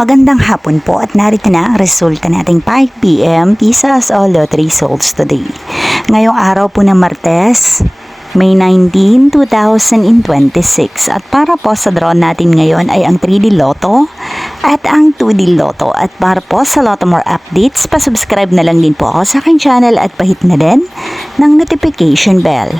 Magandang hapon po at narito na ang resulta nating 5 p.m. Pisas o Lottery results today. Ngayong araw po ng Martes, May 19, 2026. At para po sa draw natin ngayon ay ang 3D Lotto at ang 2D Lotto. At para po sa Lotto More updates, pasubscribe na lang din po ako sa aking channel at pahit na din ng notification bell.